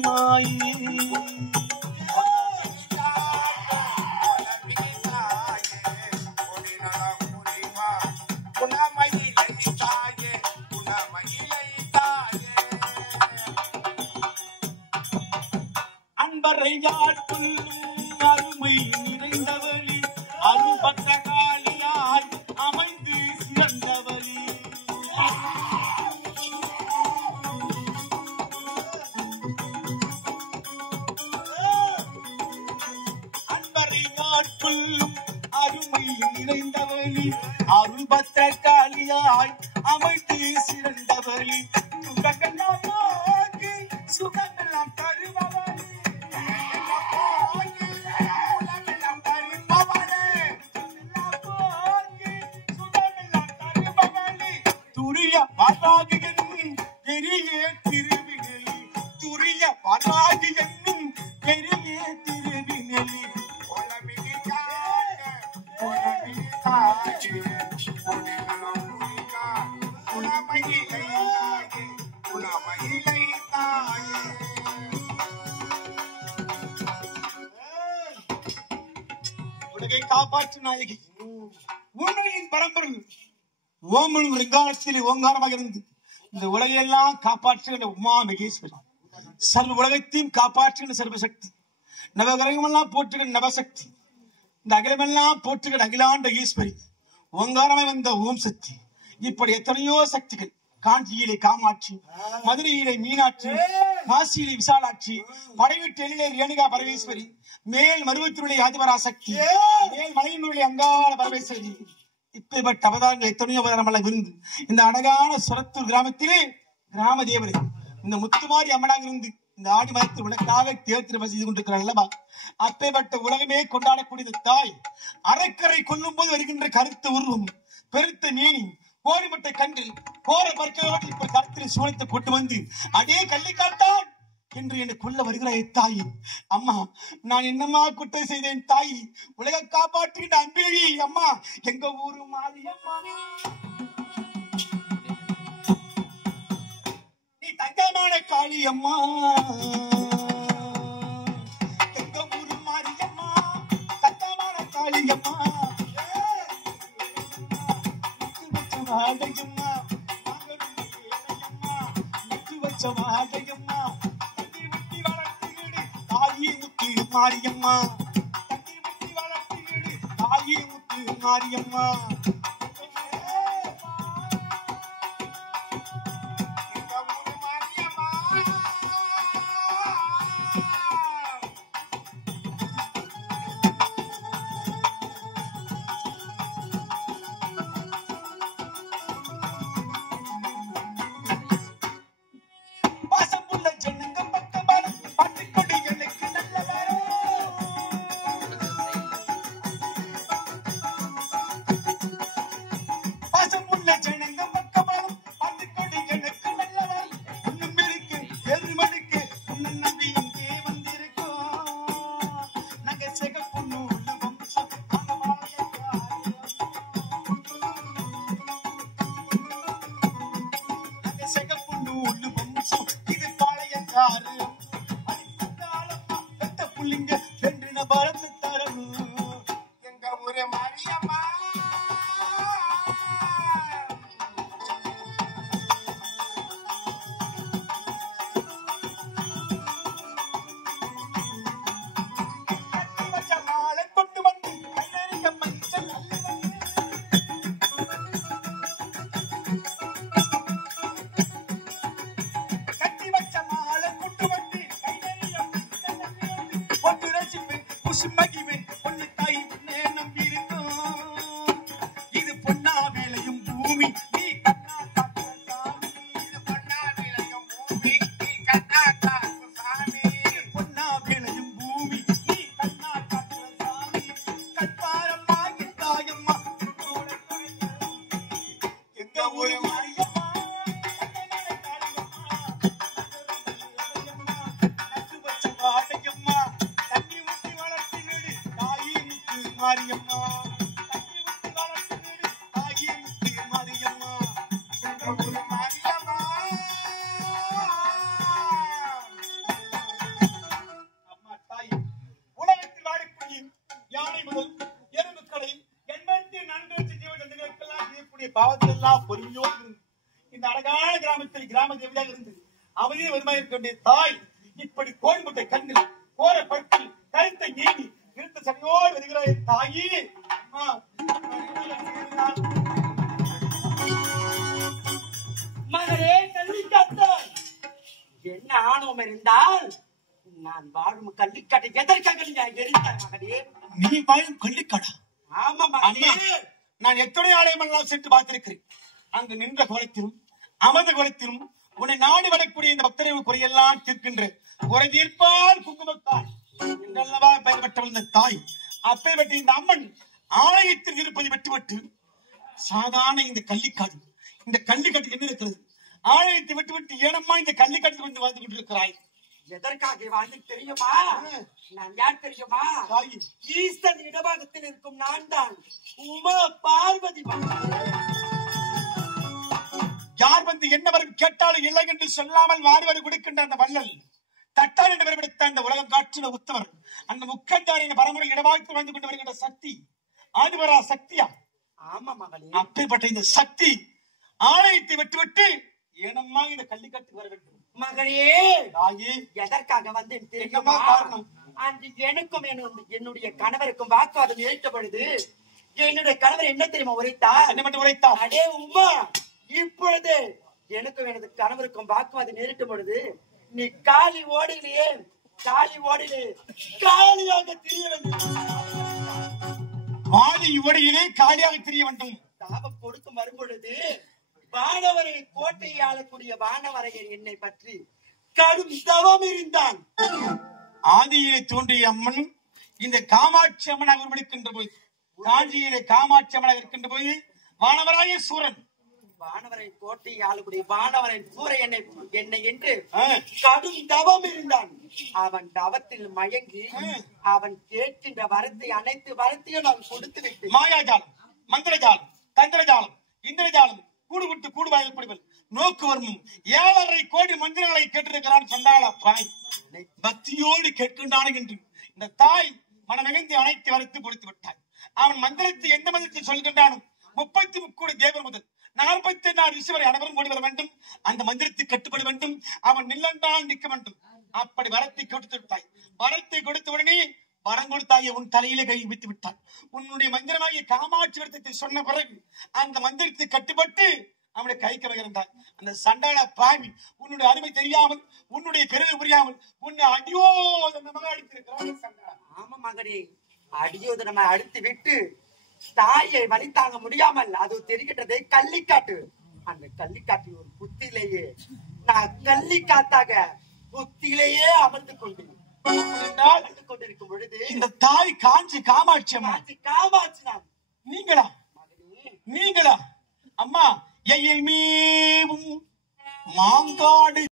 மாயே அன்பரை யாட்கொள்ளும் அருமை நிறைந்தவழி அருபத்த காலியாய் அமைந்து சிறந்தவழி அன்பரை யாட்கொள்ளும் அருமை நிறைந்தவழி அருபத்த காலியாய் அமைந்து சிறந்தவழி சுகங்களாம் நோக்கி சுகங்களாம் தருபவழி துரிய பாராகி என்னும் பெரிய திருவினலி துரிய பாராகி என்னும் பெரிய திருவினலி உலகை காப்பாற்றும் நாயகி உண்மையின் பரம்பரை ஓமனும் லிங்காலத்திலே ஓங்காரமாக இருந்து இந்த உலகையெல்லாம் காப்பாற்றுகின்ற உமா மகேஸ்வரி சர்வ உலகத்தையும் காப்பாற்றுகின்ற சர்வசக்தி நவகிரகமெல்லாம் போற்றுகின்ற நவசக்தி இந்த அகிலமெல்லாம் போற்றுகின்ற அகிலாண்ட ஈஸ்வரி ஓங்காரமாய் வந்த ஓம் சக்தி இப்படி எத்தனையோ சக்திகள் காஞ்சியிலே காமாட்சி மதுரையிலே மீனாட்சி காசியிலே விசாலாட்சி படைவீட்டிலே ரேணுகா பரமேஸ்வரி மேல் மருவத்தினுடைய ஆதிபராசக்தி மேல் மலையினுடைய அங்காள பரமேஸ்வரி இப்பேற்பட்ட அவதாரங்கள் எத்தனையோ அவதாரம் விருந்து இந்த அழகான சுரத்தூர் கிராமத்திலே கிராம தேவதை இந்த முத்துமாரி அம்மனாக இருந்து இந்த ஆடி மாதத்தில் உனக்காக தேர்த்திருப்ப செய்து கொண்டிருக்கிறார் அல்லவா அப்பேற்பட்ட உலகமே கொண்டாடக்கூடிய தாய் அரைக்கரை கொல்லும் போது வருகின்ற கருத்து உருவம் பெருத்த மீனி கோடிமட்டை கண்டு கோர பற்களோடு இப்ப கருத்தில் சூழத்தை கொண்டு வந்து அடே கல்லை காட்டான் என்று என்னை கொல்ல வருகிறாய் தாயி அம்மா நான் என்னம்மா குற்றம் செய்தேன் தாயி உலக காப்பாற்றுகின்ற அம்பிழி அம்மா எங்க ஊரு மாரியம்மா நீ தங்கமான காளி அம்மா எங்க ஊரு மாரியம்மா தங்கமான காளி அம்மா வாடையம்மா நட்டு வச்ச வாடையம்மா தண்ணி விட்டி வளர்த்துகிடு தாயே முத்து மாரியம்மா தண்ணி விட்டி வளர்த்துகிடு தாயே முத்து மாரியம்மா நம்முடைய பாவத்தில் எல்லாம் பொறுமையோடு இருந்து இந்த அழகான கிராமத்தில் கிராம தேவதையாக இருந்து அவனே வருமா இருக்க வேண்டிய தாய் இப்படி கோடிமுட்டை கண்ணில் கோர பற்றி கருத்தை நீங்கி இருந்த சடையோடு வருகிற தாயி மகனே கல்விக்காத்தாய் என்ன ஆணவம் இருந்தால் நான் வாழும் கள்ளிக்காட்டை எதற்காக எரித்தார் மகனே? நீ வாழும் கள்ளிக்காடா? ஆமா மகனே, நான் எத்தனை ஆலயம் எல்லாம் சென்று பார்த்திருக்கிறேன். அங்கு நின்ற கோலத்திலும் அமர்ந்த கோலத்திலும் உன்னை நாடு வரக்கூடிய இந்த பக்தர்கள் குறையெல்லாம் தீர்க்கின்ற குறை தீர்ப்பால் குங்குமத்தாய் என்றல்லவா பெயர் பெற்றவள் இந்த தாய். அப்பேற்பட்ட இந்த அம்மன் ஆலயத்தில் இருப்பதை விட்டுவிட்டு சாதாரண இந்த கள்ளிக்காடு, இந்த கள்ளிக்காட்டுக்கு என்ன இருக்கிறது? ஆலயத்தை விட்டுவிட்டு ஏனம்மா இந்த கள்ளிக்காட்டுக்கு வந்து வாழ்ந்து கொண்டிருக்கிறாய்? எதற்காக வாழ்ந்து தெரியுமா? நான் யார் தெரியுமா? ஈஸ்வரன் இடபாகத்தில் இருக்கும் நான் தான் உமா பார்வதி. யார் வந்து என்னவரும் கேட்டாலும் இல்லை என்று சொல்லாமல் வாரிவரை கொடுக்கின்ற அந்த வள்ளல் தட்டால் என்று பெருமிடுத்த அந்த உலகம் காற்றின உத்தவர் அந்த முக்கந்தாரின் பரமுறை இடபாகத்தில் வாழ்ந்து கொண்டு வருகின்ற சக்தி ஆதிவரா சக்தியா? ஆமா மகளே, அப்படிப்பட்ட இந்த சக்தி ஆலயத்தை விட்டுவிட்டு ஏனம்மா இந்த கள்ளிக்காட்டுக்கு வர வேண்டும்? மகளே, எதற்காக வந்து தெரியுமா? காரணம் அன்று எனக்கும் என்னுடைய கணவருக்கும் வாக்குவாதம் ஏற்ற பொழுது என்னுடைய கணவர் என்ன தெரியுமா உரைத்தார்? என்ன மட்டும் உரைத்தார்? அடே உமா, இப்பொழுது எனக்கும் எனது கணவருக்கும் வாக்குவாதம் நேரிட்ட பொழுது நீ காலி ஓடிலே காலியாக திரிய வேண்டும். மாலி ஓடியிலே காலியாக திரிய வேண்டும். தாபம் கொடுக்கும் வரும்பொழுது வானவரை கோட்டையை ஆளக்கூடிய வானவரையர் என்னை பற்றி கடும் தவம் இருந்தான். ஆதியிலே தோன்றிய அம்மன் இந்த காமாட்சி அம்மனாக உருவெடுக்கின்ற போது, காஞ்சியிலே காமாட்சி அம்மனாக இருக்கின்ற போது வானவராய சூரன் வானவரை கோட்டையை ஆளக்கூடிய வானவரை சூரன் என்னை என்று கடும் தவம் இருந்தான். அவன் தவத்தில் மயங்கி அவன் கேட்கின்ற வரத்தை அனைத்து வரத்தையும் நான் கொடுத்து விட்டேன். மாயாஜாலம், மந்திரஜாலம், தந்திரஜாலம், இந்திரஜாலம், கூடுவிட்டு கூடுவாயில் படிவல் நோக்கு வர்மம் 7.5 கோடி மந்திரங்களை கேட்டிருக்கிறான் சண்டாள பாய். பக்தியோடு கேட்கின்றான் என்று இந்த தாய் மனமிழந்து அனைத்து வரைத்து கொடுத்து விட்டாய். அவன் மந்திரத்தை எந்த மந்திரத்தை சொல்கின்றானோ 33 கோடி தேவர் முதல் 44 ரிஷிவரை அனைவரும் ஓடி வர வேண்டும். அந்த மந்திரத்தை கட்டுப்பட வேண்டும். அவன் நில்லண்டால் நிற்க வேண்டும். அப்படி வரத்தை கொடுத்து விட்டாய். வரத்தை கொடுத்த உடனே வரம் கொடுத்தாயே உன் தலையிலே கை வைத்து விட்டாய். உன்னுடைய மந்திரமாகிய காமாட்சி விரதத்தை சொன்ன பிறகு அந்த மந்திரத்தை கட்டுப்பட்டு அவனுடைய கைக்கு வகிர்ந்தாய். அந்த சண்டாள பாவி உன்னுடைய அருமை தெரியாமல், உன்னுடைய பெருமை புரியாமல் உன்னை அடியோதனமாக அடித்திருக்கிறான். ஆமா மகனே, அடியோதனமா அடித்து விட்டு தாயை வழி தாங்க முடியாமல் அது தெரிகின்றதை கள்ளிக்காட்டு. அந்த கள்ளிக்காட்டு ஒரு புத்தியிலேயே நான் கள்ளிக்காத்தாக புத்தியிலேயே அமர்ந்து கொண்டிருக்கும் பொழுது இந்த தாய் காஞ்சி காமாட்சி அம்மா, காமாட்சி நான் நீங்களா அம்மா? எயில் மீவும் மாங்காடு